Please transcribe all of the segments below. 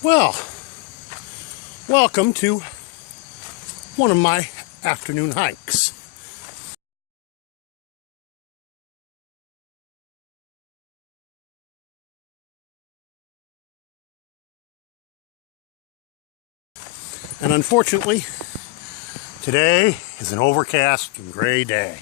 Well, welcome to one of my afternoon hikes. And unfortunately, today is an overcast and gray day.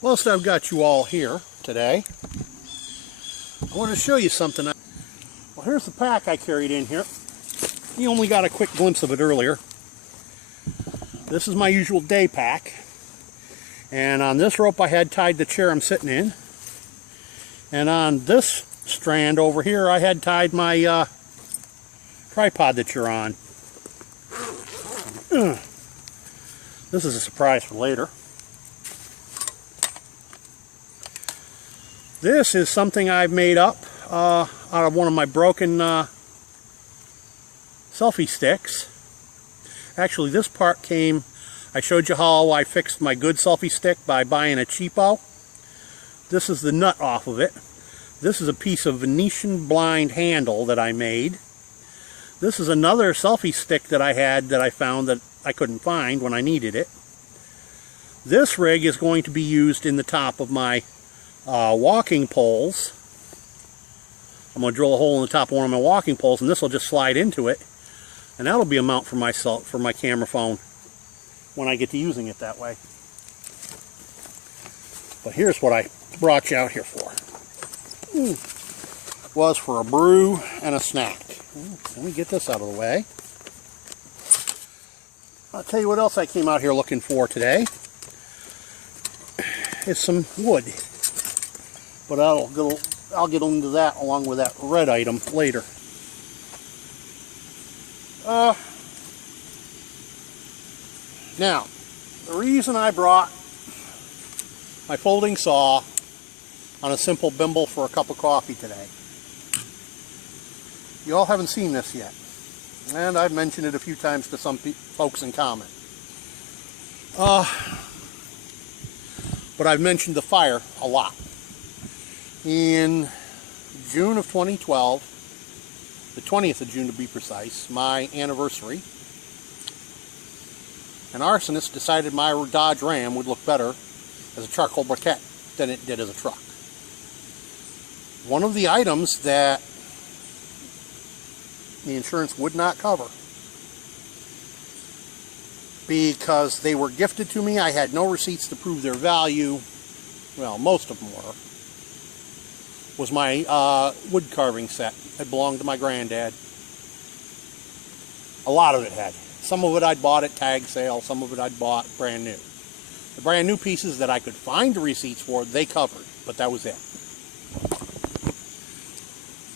Whilst I've got you all here today, I want to show you something. Well, here's the pack I carried in here. You only got a quick glimpse of it earlier. This is my usual day pack. And on this rope I had tied the chair I'm sitting in. And on this strand over here I had tied my tripod that you're on. This is a surprise for later. This is something I've made up out of one of my broken selfie sticks. Actually, this part came, I showed you how I fixed my good selfie stick by buying a cheapo. This is the nut off of it. This is a piece of Venetian blind handle that I made. This is another selfie stick that I had that I found that I couldn't find when I needed it. This rig is going to be used in the top of my walking poles. I'm going to drill a hole in the top of one of my walking poles, and this will just slide into it, and that'll be a mount for my camera phone when I get to using it that way. But here's what I brought you out here for. Was for a brew and a snack. Let me get this out of the way. I'll tell you what else I came out here looking for today. Is some wood. But I'll get into that along with that red item later. Now, the reason I brought my folding saw on a simple bimble for a cup of coffee today. You all haven't seen this yet, and I've mentioned it a few times to some folks in comment. But I've mentioned the fire a lot. In June of 2012, the 20th of June to be precise, my anniversary, an arsonist decided my Dodge Ram would look better as a charcoal briquette than it did as a truck. One of the items that the insurance would not cover, because they were gifted to me, I had no receipts to prove their value, well, most of them were, was my wood carving set. It belonged to my granddad. A lot of it had. Some of it I'd bought at tag sale, some of it I'd bought brand new. The brand new pieces that I could find the receipts for, they covered, but that was it.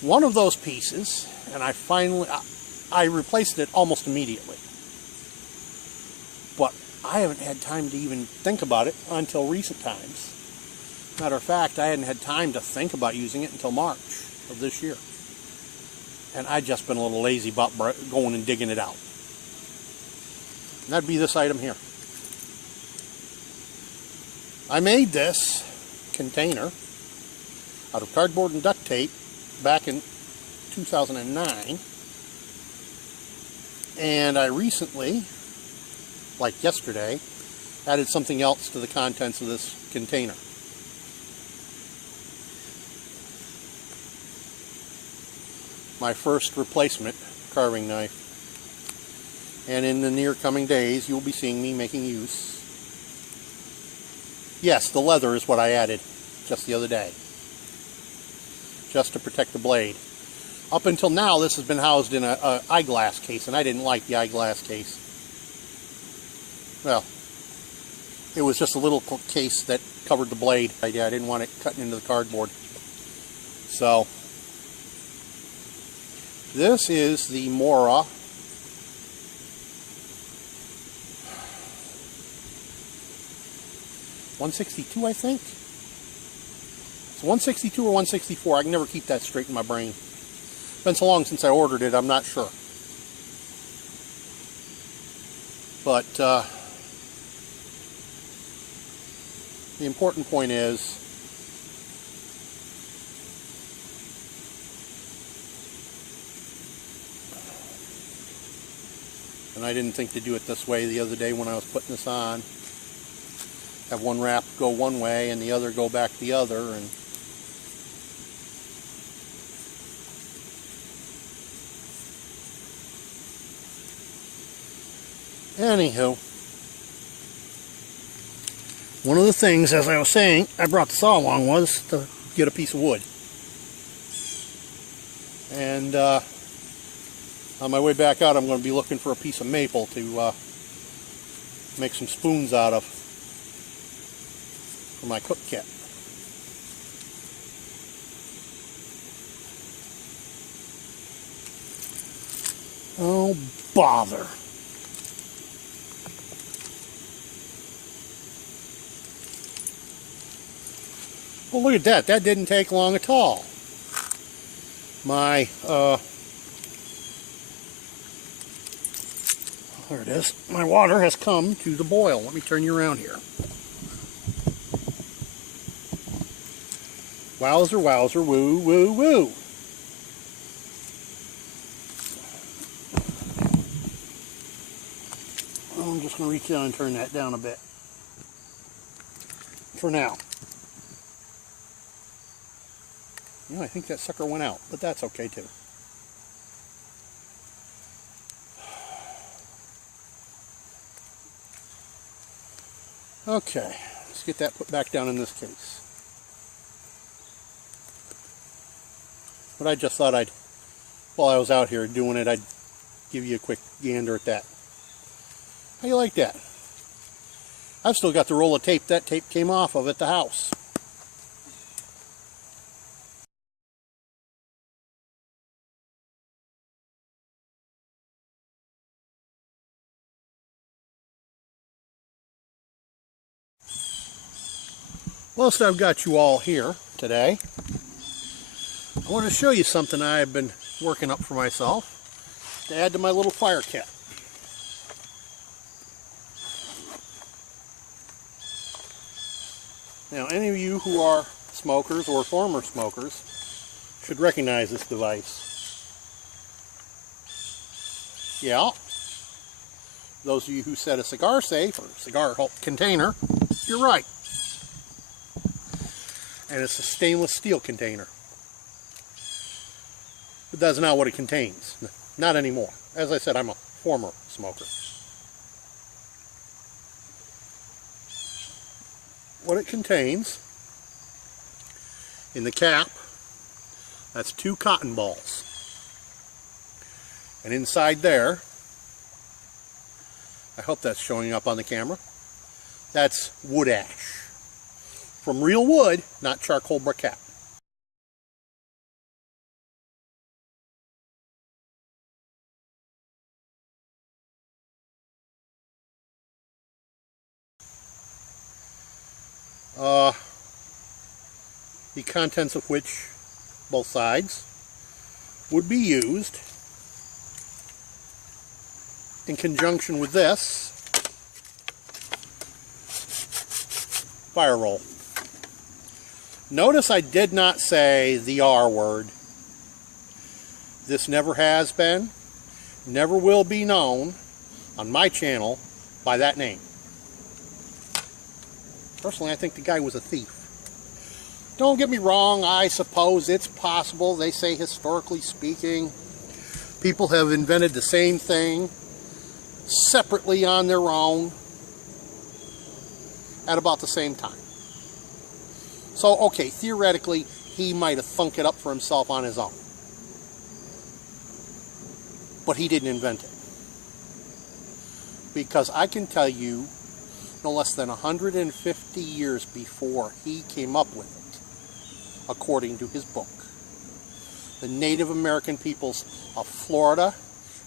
One of those pieces, and I replaced it almost immediately. But I haven't had time to even think about it until recent times. Matter of fact, I hadn't had time to think about using it until March of this year. And I'd just been a little lazy about going and digging it out. And that'd be this item here. I made this container out of cardboard and duct tape back in 2009. And I recently, like yesterday, added something else to the contents of this container. My first replacement carving knife. And in the near coming days, you'll be seeing me making use. Yes, the leather is what I added just the other day, just to protect the blade. Up until now, this has been housed in an eyeglass case, and I didn't like the eyeglass case. Well, it was just a little case that covered the blade. I didn't want it cutting into the cardboard. So, this is the Mora 162, I think. It's 162 or 164. I can never keep that straight in my brain. It's been so long since I ordered it, I'm not sure. But the important point is, and I didn't think to do it this way the other day when I was putting this on, have one wrap go one way and the other go back the other, and anywho, one of the things, as I was saying, I brought the saw along was to get a piece of wood. And on my way back out, I'm going to be looking for a piece of maple to make some spoons out of for my cook kit. Oh, bother. Well, look at that. That didn't take long at all. My, there it is. My water has come to the boil. Let me turn you around here. Wowzer, wowzer, woo, woo, woo. I'm just going to reach down and turn that down a bit. For now. You know, I think that sucker went out, but that's okay too. Okay, let's get that put back down in this case. But I just thought while I was out here doing it, I'd give you a quick gander at that. How you like that? I've still got the roll of tape. That tape came off of at the house. Whilst I've got you all here today, I want to show you something I've been working up for myself to add to my little fire kit. Now, any of you who are smokers or former smokers should recognize this device. Yeah, those of you who said a cigar safe or cigar container, you're right. And it's a stainless steel container. But that's not what it contains. Not anymore. As I said, I'm a former smoker. What it contains in the cap, that's 2 cotton balls. And inside there, I hope that's showing up on the camera, that's wood ash. From real wood, not charcoal briquette. The contents of which, both sides, would be used in conjunction with this fire roll. Notice I did not say the R word. This never has been, never will be known on my channel by that name. Personally, I think the guy was a thief. Don't get me wrong, I suppose it's possible. They say, historically speaking, people have invented the same thing separately on their own at about the same time. So, okay, theoretically, he might have thunk it up for himself on his own. But he didn't invent it. Because I can tell you, no less than 150 years before he came up with it, according to his book, the Native American peoples of Florida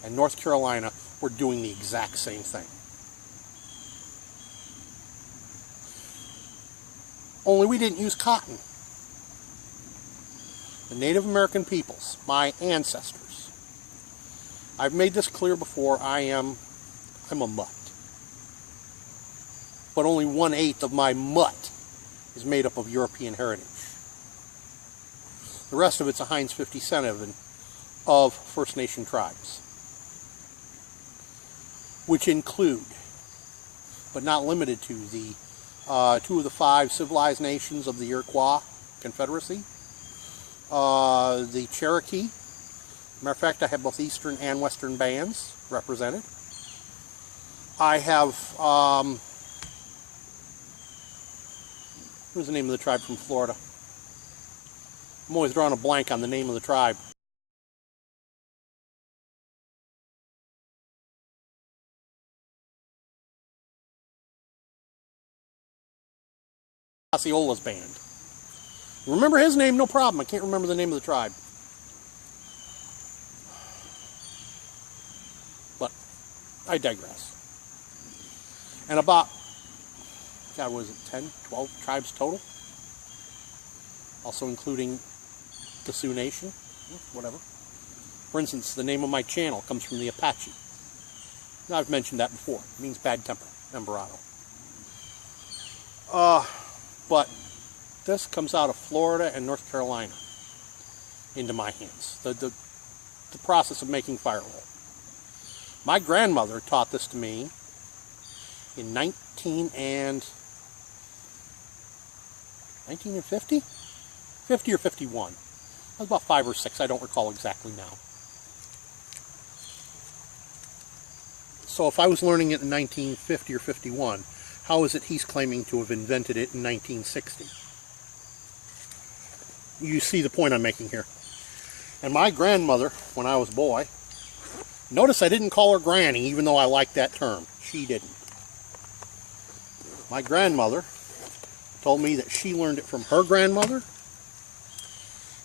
and North Carolina were doing the exact same thing. Only we didn't use cotton. The Native American peoples, my ancestors. I've made this clear before, I'm a mutt. but only 1/8 of my mutt is made up of European heritage. The rest of it's a Heinz 57 of First Nation tribes, which include, but not limited to, the 2 of the 5 civilized nations of the Iroquois Confederacy, the Cherokee. Matter of fact, I have both Eastern and Western bands represented. I have, who's the name of the tribe from Florida? I'm always drawing a blank on the name of the tribe. Osceola's band. Remember his name, no problem. I can't remember the name of the tribe. But I digress. And about, God, was it 10, 12 tribes total? Also including the Sioux Nation, whatever. For instance, the name of my channel comes from the Apache. Now, I've mentioned that before. It means bad temper, Embarado. But this comes out of Florida and North Carolina into my hands. The process of making fire roll. My grandmother taught this to me in 1950? 50 or 51. I was about 5 or 6, I don't recall exactly now. So if I was learning it in 1950 or 51, how is it he's claiming to have invented it in 1960? You see the point I'm making here. And my grandmother, when I was a boy, notice I didn't call her Granny, even though I liked that term. She didn't. My grandmother told me that she learned it from her grandmother,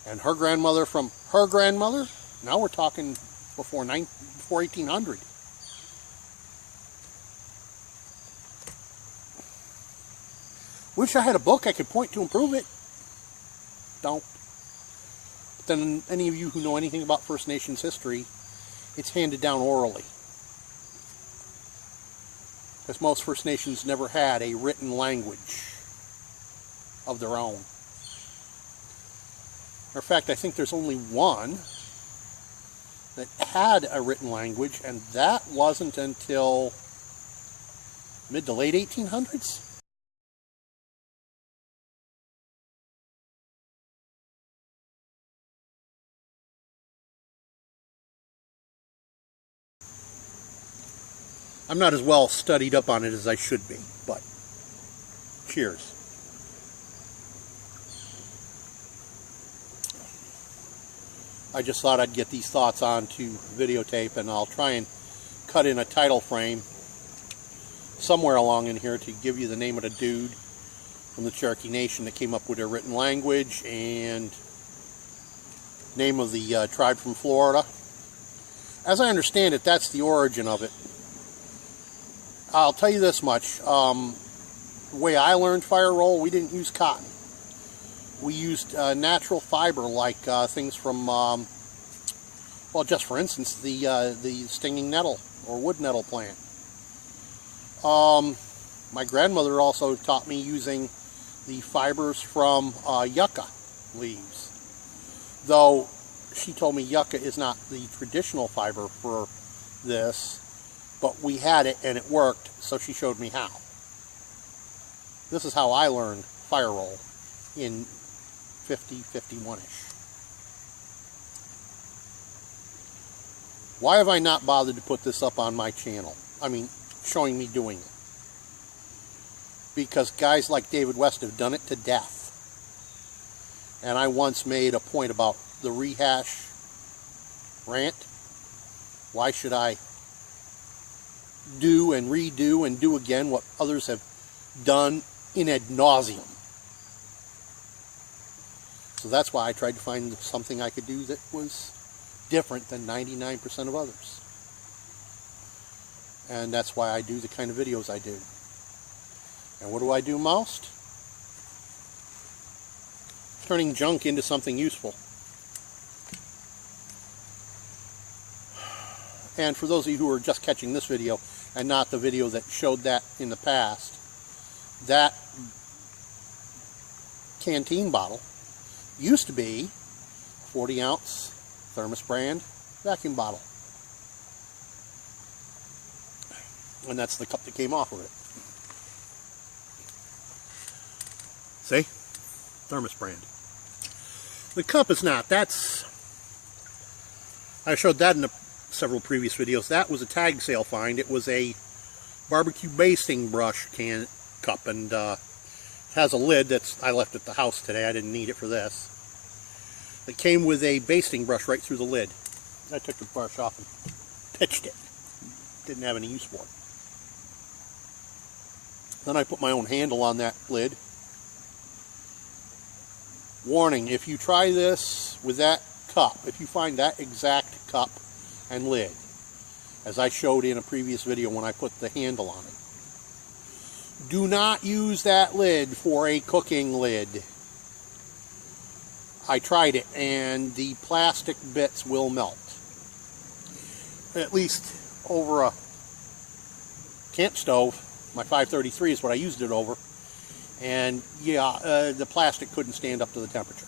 and her grandmother from her grandmother. Now we're talking before 1800. Wish I had a book I could point to and prove it. Don't. But then any of you who know anything about First Nations history, it's handed down orally. Because most First Nations never had a written language of their own. Matter of fact, I think there's only one that had a written language, and that wasn't until mid to late 1800s. I'm not as well studied up on it as I should be, but cheers. I just thought I'd get these thoughts onto videotape, and I'll try and cut in a title frame somewhere along in here to give you the name of the dude from the Cherokee Nation that came up with their written language, and name of the tribe from Florida. As I understand it, that's the origin of it. I'll tell you this much. The way I learned fire roll, we didn't use cotton. We used natural fiber, like things from, well, just for instance, the stinging nettle or wood nettle plant. My grandmother also taught me using the fibers from yucca leaves. Though she told me yucca is not the traditional fiber for this, but we had it and it worked, so she showed me how. This is how I learned fire roll in 50, 51-ish. Why have I not bothered to put this up on my channel? I mean, showing me doing it. Because guys like David West have done it to death. And I once made a point about the rehash rant. Why should I do and redo and do again what others have done in ad nauseum? So that's why I tried to find something I could do that was different than 99% of others. And that's why I do the kind of videos I do. And what do I do most? Turning junk into something useful. And for those of you who are just catching this video and not the video that showed that in the past, that canteen bottle used to be a 40-ounce Thermos brand vacuum bottle. And that's the cup that came off of it. See? Thermos brand. The cup is not. I showed that in several previous videos. That was a tag sale find. It was a barbecue basting brush cup, and it has a lid I left at the house today. I didn't need it for this. It came with a basting brush right through the lid. I took the brush off and pitched it. Didn't have any use for it. Then I put my own handle on that lid. Warning, if you try this with that cup, if you find that exact cup and lid, as I showed in a previous video when I put the handle on it, do not use that lid for a cooking lid. I tried it, and the plastic bits will melt. At least over a camp stove. My 533 is what I used it over. And yeah, the plastic couldn't stand up to the temperature.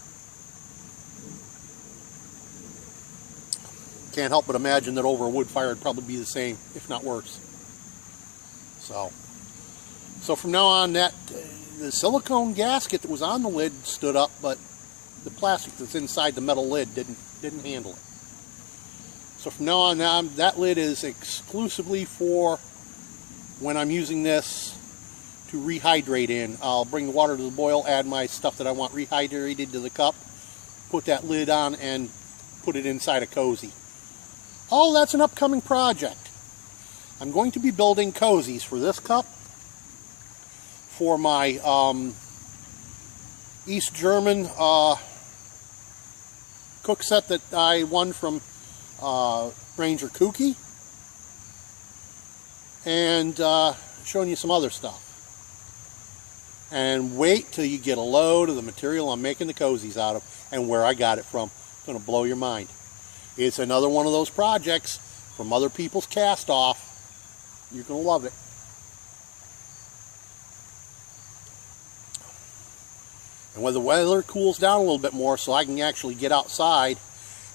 Can't help but imagine that over a wood fire it'd probably be the same, if not worse. So from now on, the silicone gasket that was on the lid stood up, but the plastic that's inside the metal lid didn't handle it. So from now on, that lid is exclusively for when I'm using this to rehydrate in. I'll bring the water to the boil, add my stuff that I want rehydrated to the cup, put that lid on, and put it inside a cozy. Oh, that's an upcoming project. I'm going to be building cozies for this cup, for my East German cook set that I won from Ranger Kooky, and showing you some other stuff. And wait till you get a load of the material I'm making the cozies out of and where I got it from. It's going to blow your mind. It's another one of those projects from other people's cast off. You're going to love it. And when the weather cools down a little bit more so I can actually get outside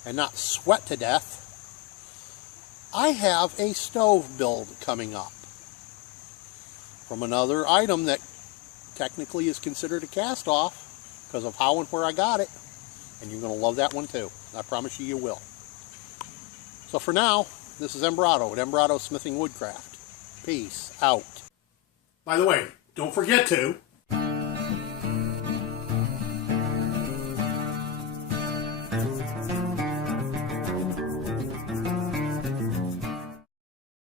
and not sweat to death, I have a stove build coming up from another item that technically is considered a cast off because of how and where I got it. And you're going to love that one too. I promise you, you will. So for now, this is Embrado at Embrado Smithing Woodcraft. Peace out. By the way, don't forget to